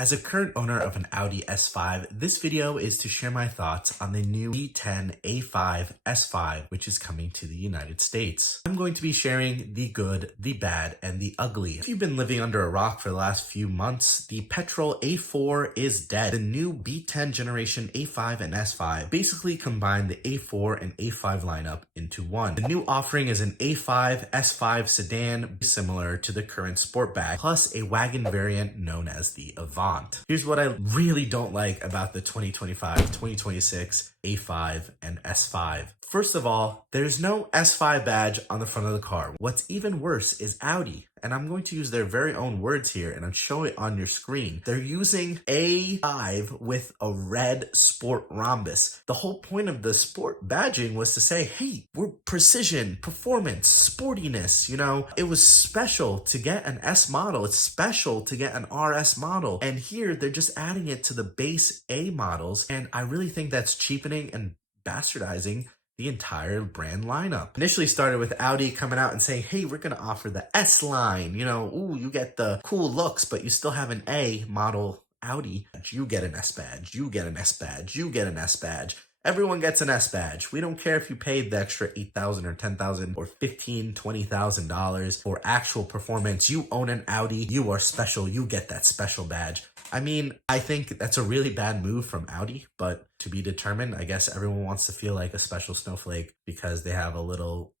As a current owner of an Audi S5, this video is to share my thoughts on the new B10 A5 S5, which is coming to the United States. I'm going to be sharing the good, the bad, and the ugly. If you've been living under a rock for the last few months, the petrol A4 is dead. The new B10 generation A5 and S5 basically combine the A4 and A5 lineup into one. The new offering is an A5 S5 sedan similar to the current Sportback, plus a wagon variant known as the Avant. Here's what I really don't like about the 2025-2026 A5 and S5. First of all, there's no S5 badge on the front of the car. What's even worse is Audi, and I'm going to use their very own words here and I'll show it on your screen. They're using A5 with a red sport rhombus. The whole point of the sport badging was to say, hey, we're precision, performance, sportiness, you know. It was special to get an S model. It's special to get an RS model. And here they're just adding it to the base A models. And I really think that's cheapening and bastardizing the entire brand lineup. Initially started with Audi coming out and saying, hey, we're going to offer the S line, you know, ooh, you get the cool looks, but you still have an A model Audi. You get an S badge, you get an S badge, you get an S badge. Everyone gets an S badge. We don't care if you paid the extra $8,000 or $10,000 or $15,000, $20,000 for actual performance. You own an Audi, you are special, you get that special badge. I mean, I think that's a really bad move from Audi, but to be determined. I guess everyone wants to feel like a special snowflake because they have a little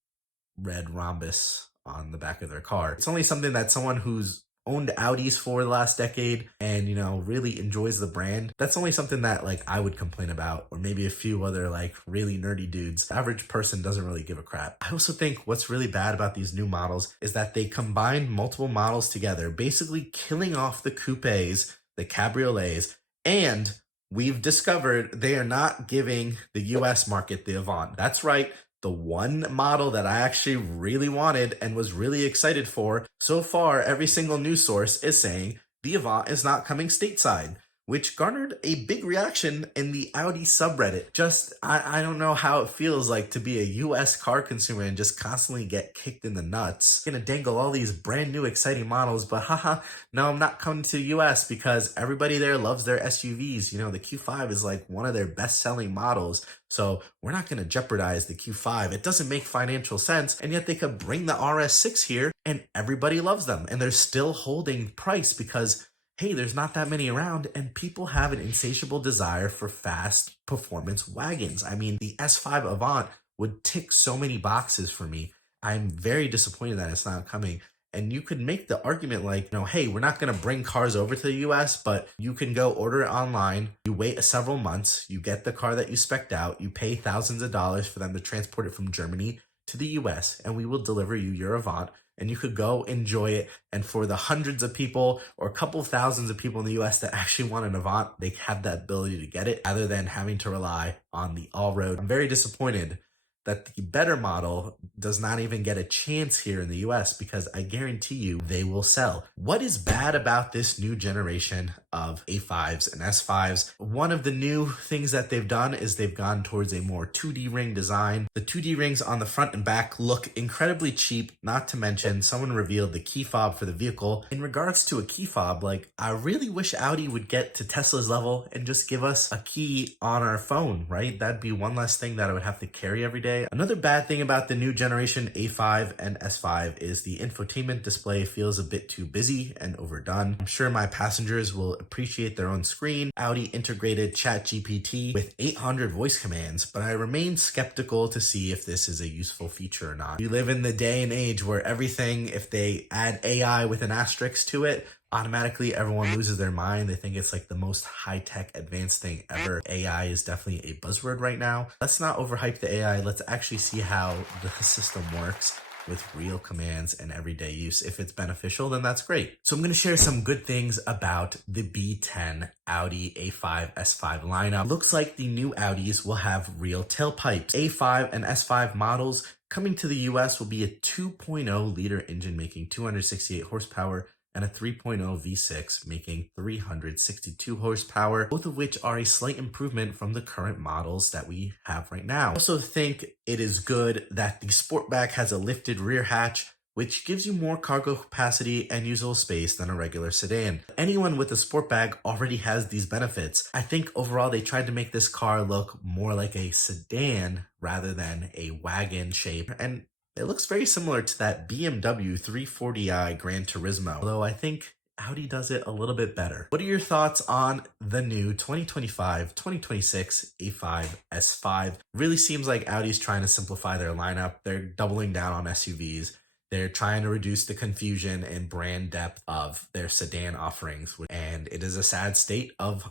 red rhombus on the back of their car. It's only something that someone who's owned Audis for the last decade and, you know, really enjoys the brand, that's only something that like I would complain about, or maybe a few other like really nerdy dudes. The average person doesn't really give a crap. I also think what's really bad about these new models is that they combine multiple models together, basically killing off the coupes, the cabriolets, and we've discovered they are not giving the US market the Avant. That's right. The one model that I actually really wanted and was really excited for, so far every single news source is saying the Avant is not coming stateside, which garnered a big reaction in the Audi subreddit. Just, I don't know how it feels like to be a US car consumer and just constantly get kicked in the nuts. I'm gonna dangle all these brand new exciting models, but haha, no, I'm not coming to the US because everybody there loves their SUVs. You know, the Q5 is like one of their best selling models. So we're not gonna jeopardize the Q5. It doesn't make financial sense, and yet they could bring the RS6 here and everybody loves them. And they're still holding price because hey, there's not that many around, and people have an insatiable desire for fast performance wagons. I mean, the S5 Avant would tick so many boxes for me. I'm very disappointed that it's not coming. And you could make the argument like, you know, hey, we're not going to bring cars over to the US, but you can go order it online. You wait several months, you get the car that you spec'd out, you pay thousands of dollars for them to transport it from Germany to the US, and we will deliver you your Avant. And you could go enjoy it. And for the hundreds of people or a couple of thousands of people in the US that actually want an Avant, they have that ability to get it rather than having to rely on the all-road. I'm very disappointed that the better model does not even get a chance here in the US because I guarantee you they will sell. What is bad about this new generation of A5s and S5s? One of the new things that they've done is they've gone towards a more 2D ring design. The 2D rings on the front and back look incredibly cheap, not to mention someone revealed the key fob for the vehicle. In regards to a key fob, like I really wish Audi would get to Tesla's level and just give us a key on our phone, right? That'd be one less thing that I would have to carry every day. Another bad thing about the new generation A5 and S5 is the infotainment display feels a bit too busy and overdone. I'm sure my passengers will appreciate their own screen. Audi integrated ChatGPT with 800 voice commands, but I remain skeptical to see if this is a useful feature or not. We live in the day and age where everything, if they add AI with an asterisk to it, automatically everyone loses their mind. They think it's like the most high-tech advanced thing ever. AI is definitely a buzzword right now. Let's not overhype the AI. Let's actually see how the system works with real commands and everyday use. If it's beneficial, then that's great. So I'm going to share some good things about the B10 Audi A5 S5 lineup. Looks like the new Audis will have real tailpipes. A5 and S5 models coming to the US will be a 2.0 liter engine making 268 horsepower and a 3.0 V6 making 362 horsepower, both of which are a slight improvement from the current models that we have right now. I also think it is good that the Sportback has a lifted rear hatch which gives you more cargo capacity and usable space than a regular sedan. Anyone with a Sportback already has these benefits. I think overall they tried to make this car look more like a sedan rather than a wagon shape, and it looks very similar to that BMW 340i Gran Turismo, although I think Audi does it a little bit better. What are your thoughts on the new 2025-2026 A5 S5? Really seems like Audi's trying to simplify their lineup. They're doubling down on SUVs. They're trying to reduce the confusion and brand depth of their sedan offerings. And it is a sad state of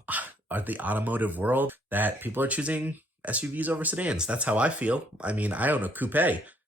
the automotive world that people are choosing SUVs over sedans. That's how I feel. I mean, I own a coupe.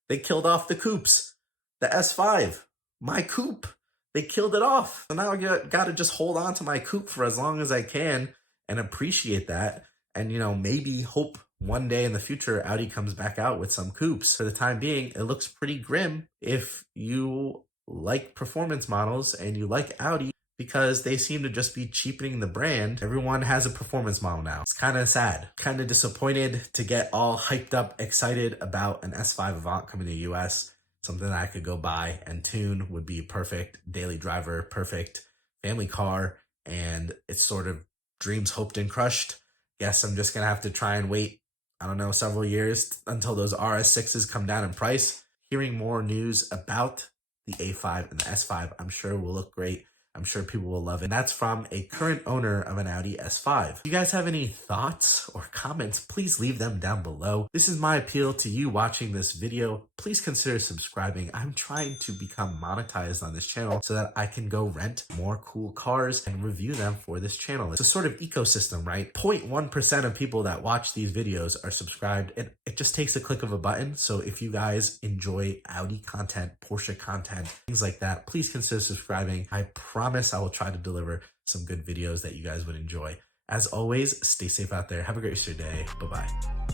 They killed off the coupes. The S5, my coupe. They killed it off. So now I gotta just hold on to my coupe for as long as I can and appreciate that. And, maybe hope one day in the future Audi comes back out with some coupes. For the time being, it looks pretty grim if you like performance models and you like Audi, because they seem to just be cheapening the brand. Everyone has a performance model now. It's kind of sad. Kind of disappointed to get all hyped up, excited about an S5 Avant coming to the US. Something that I could go buy and tune, would be perfect daily driver, perfect family car, and it's sort of dreams hoped and crushed. Guess I'm just gonna have to try and wait, I don't know, several years until those RS6s come down in price. Hearing more news about the A5 and the S5, I'm sure will look great. I'm sure people will love it. And that's from a current owner of an Audi S5. If you guys have any thoughts or comments, please leave them down below. This is my appeal to you watching this video. Please consider subscribing. I'm trying to become monetized on this channel so that I can go rent more cool cars and review them for this channel. It's a sort of ecosystem, right? 0.1% of people that watch these videos are subscribed, and it just takes a click of a button. So if you guys enjoy Audi content, Porsche content, things like that, please consider subscribing. I promise I will try to deliver some good videos that you guys would enjoy. As always, stay safe out there. Have a great rest of your day. Bye-bye.